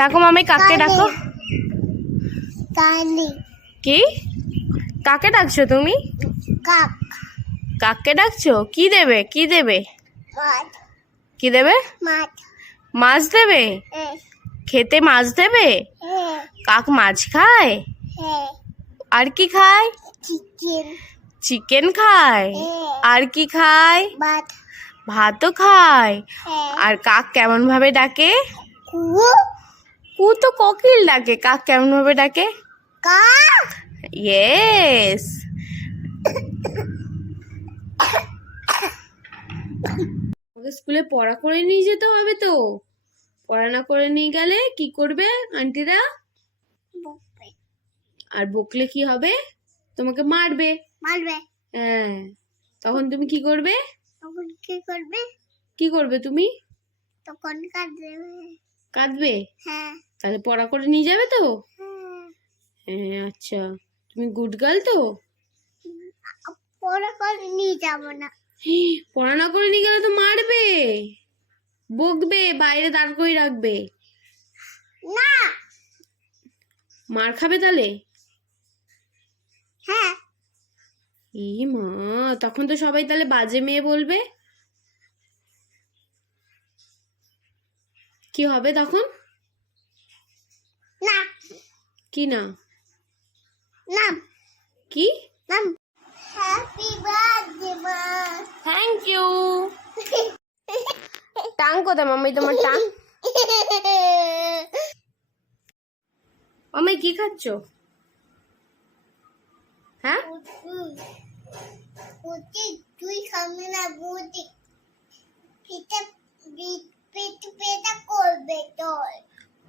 ডাকো মামি, কাকে ডাকো। কি কাকে ডাকছো তুমি? কাকে ডাকছো? কি দেবে, কি দেবে, কি দেবে? মাছ দেবে? খেতে মাছ দেবে? কাক মাছ খায়? আর কি খায়? চিকেন খায়। আর কি খায়? ভাতও খায়। আর কাক কেমন ভাবে ডাকে? কু তো কোকিল ডাকে, কাক কেমন ভাবে ডাকে? ইয়েস। স্কুলে পড়া করে নিয়ে যেতে হবে তো। পড়া না করে নিয়ে গেলে কি করবে আন্টিরা? আর বকলে কি হবে? তোমাকে মারবে। হ্যাঁ, তখন তুমি কি করবে? কি করবে তুমি? তখন কাঁদবে? হ্যাঁ। তাহলে পড়া করে নিয়ে যাবে তো? হ্যাঁ, আচ্ছা। তুমি গুড গার্ল তো? পড়া করে নিয়ে যাবো না। পড়া না করে নিয়ে গেলে তো মারবে, বকবে, বাইরে দাঁড় করে রাখবে। না। মার খাবে তাহলে? হ্যাঁ। ই মা, তখন তো সবাই তাহলে বাজে মেয়ে বলবে। কি হবে তখন? না। কি না? নাম কি নাম? হ্যাপি বার্থডে মা। Thank you. টাং কোথায় মাম্মি তোমার? টাং। মাম্মি কি খাচ্ছ? হ্যাঁ, বুঝি তুই খাবি না। বুঝি পেটে পেটে করবে তোর।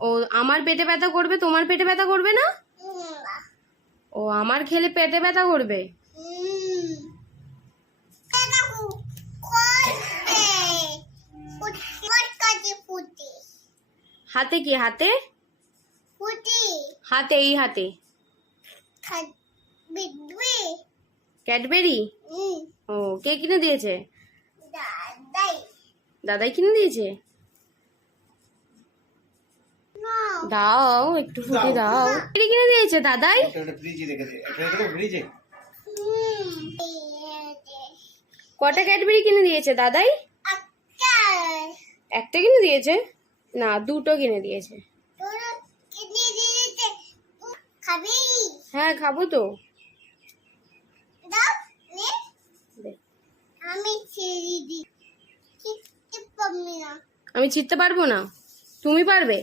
ও আমার পেটে ব্যথা করবে, তোমার পেটে ব্যথা করবে না? ও আমার খেলে পেটে ব্যথা করবে। হাতে কি? হাতে হাতে এই হাতে ক্যাডবেরি। ও কে কিনে দিয়েছে? দাদাই কিনে দিয়েছে। দাও একটু ফুটি দাও। কে কিনে দিয়েছে? দাদাই। কটা ক্যাডবেরি কিনে দিয়েছে দাদাই? একটা কিনে দিয়েছে না, দুটো কিনে দিয়েছে। হ্যাঁ খাবো তো। আমি চিনতে পারবো না, তুমি পারবে।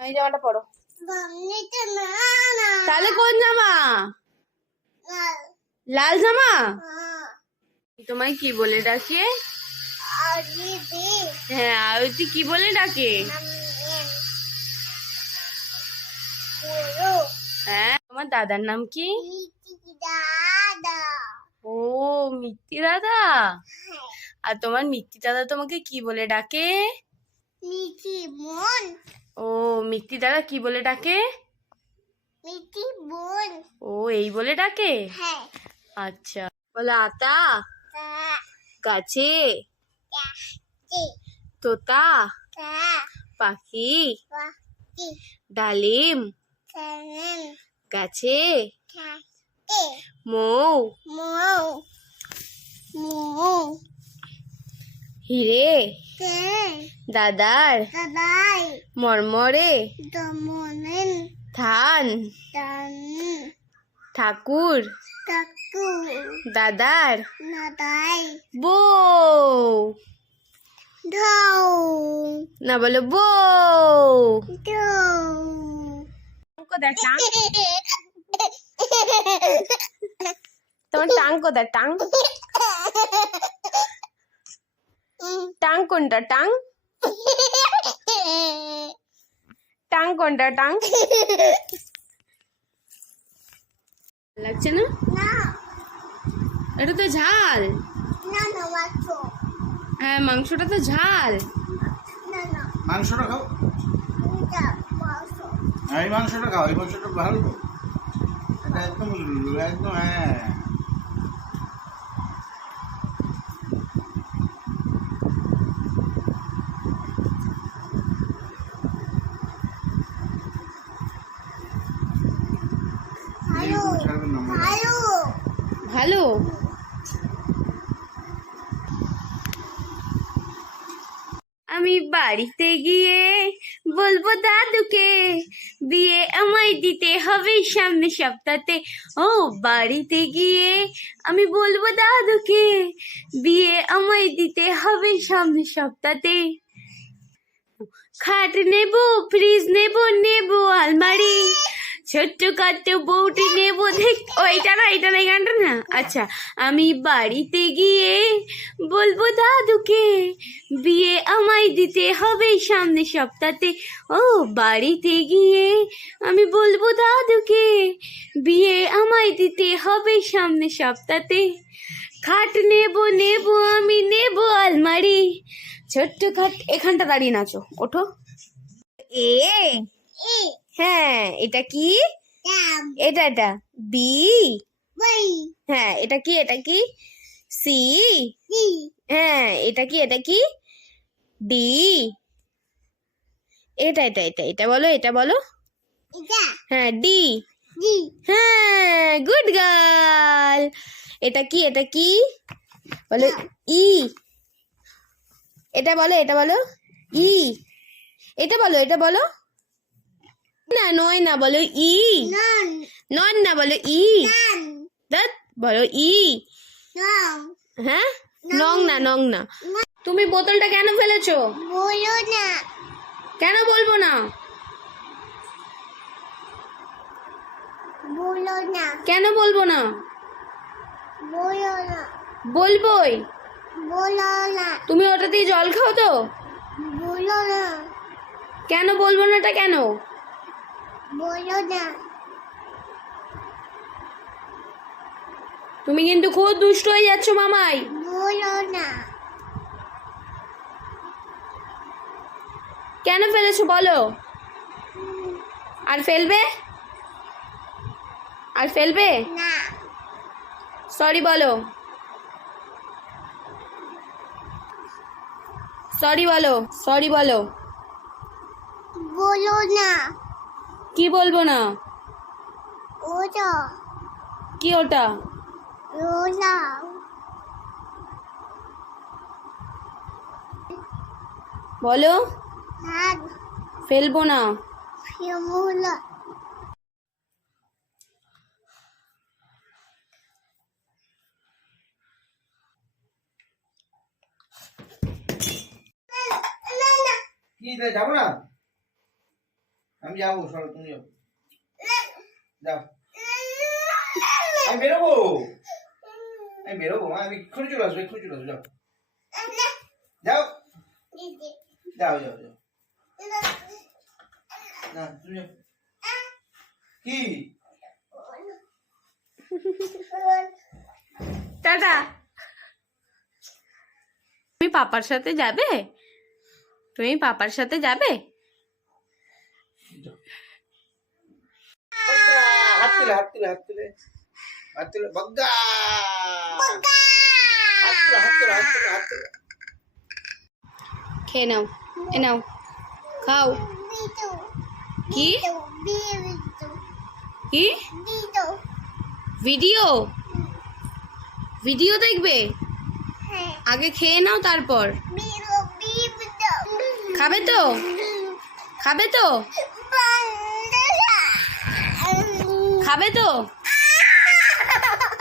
এই জামাটা পরো। তাহলে কোন জামা? লাল জামা। তোমায় কি বলে ডাকে? হ্যাঁ, আরতি কি বলে ডাকে? হ্যাঁ, তোমার দাদার নাম কি? ও মিত্তি দাদা। আর তোমার মিত্তি দাদা তোমাকে কি বলে ডাকে? ও মিত্তি দাদা কি বলে ডাকে? ও এই বলে ডাকে। আচ্ছা, বলে আতা গাছে, তোতা পাখি, ডালিম গাছে, মৌ হিরে দাদার মরমরে থান ঠাকুর দাদার বউ। না বলো বউ। কোথায় টাং? তোমার টাং কোথায়? টাং টাং কোনটা? টাং টাং কোনটা? টাং লাগছে না? এটা তো ঝাল। হ্যাঁ মাংসটা তো ঝাল। মাংসটা খাও। এই মাংসটা খাও, এই মাংসটা ভালো। এটা একদম একদম। হ্যাঁ আমি বাড়িতে গিয়ে বলবো দাদুকে বিয়ে আমায় দিতে হবে সামনে সপ্তাহে। ও বাড়িতে গিয়ে আমি বলবো দাদুকে বিয়ে আমায় দিতে হবে সামনে সপ্তাহে। খাট নেবো, ফ্রিজ নেবো, নেবো আলমারি, ছোট্ট খাট্টো বউটি নেবো। দেখ ওইটা না, এটা না, এই গানটা না। আচ্ছা, আমি বাড়িতে গিয়ে বলবো দাদুকে বিয়ে আমায় দিতে হবে সামনে সপ্তাহে। ও বাড়িতে গিয়ে আমি বলবো দাদুকে বিয়ে আমায় দিতে হবে সামনে সপ্তাহে। খাট নেবো, নেবো আমি, নেবো আলমারি, ছোট্ট খাট। এখানটা দাঁড়িয়ে নাচো, ওঠো। এ, হ্যাঁ এটা কি? এটা এটা বি, হ্যাঁ এটা কি? এটা কি? সি, হ্যাঁ এটা কি? এটা কি? ডি, এটা এটা এটা এটা বলো, এটা বলো। হ্যাঁ ডি, হ্যাঁ গুড গার্ল। এটা কি? এটা কি বলো? ই, এটা বলো, এটা বলো। ই, এটা বলো, এটা বলো। না নয় না, বলো ই। নন না, বলো ই। দাঁত বলো ই। হ্যাঁ নং না, নং না। তুমি বোতলটা কেন ফেলেছো? বলো না। কেন বলবো না? বলো না। কেন বলবো না? বলো না। বলবোই। বলো না। তুমি ওটা দিয়ে জল খাও তো? বলো না। কেন বলবো না? এটা কেন? বলো না। তুমি কিন্তু খুব দুষ্ট হয়ে যাচ্ছ মামাই। বলো না। কেন ফেলেছো বলো? আর ফেলবে? আর ফেলবে? না। সরি বলো, সরি বলো, সরি বলো। বলো না। কি বলবো না? ওটা। কি ওটা? রোলা। বলো। হাত। ফেলবো না। ফেমুলা। কি যাবো না? আমি যাবো, সরো তুমি যাও, যাও। আমি বেরোবো, আমি বেরোবো, আমি এক্ষুনি চলে আসবো, এক্ষুনি চলে আসবো। যাও যাও যাও যাও যাও। না তুমি যাও। কি? টাটা। তুমি পাপার সাথে যাবে? তুমি পাপার সাথে যাবে? হাত তুলে, হাত তুলে, হাত তুলে, হাত তুলে, বগ্গা। হাত তুলে, হাত তুলে, হাত তুলে, হাত তুলে। খেয়ে নাও, এ নাও, খাও। বিটু। কি? বিটু। কি? বিটু। ভিডিও? ভিডিও দেখবে? হ্যাঁ। আগে খেয়ে নাও তারপর। বিটু। বিটু। খাবে তো? খাবে তো? খাবে তো?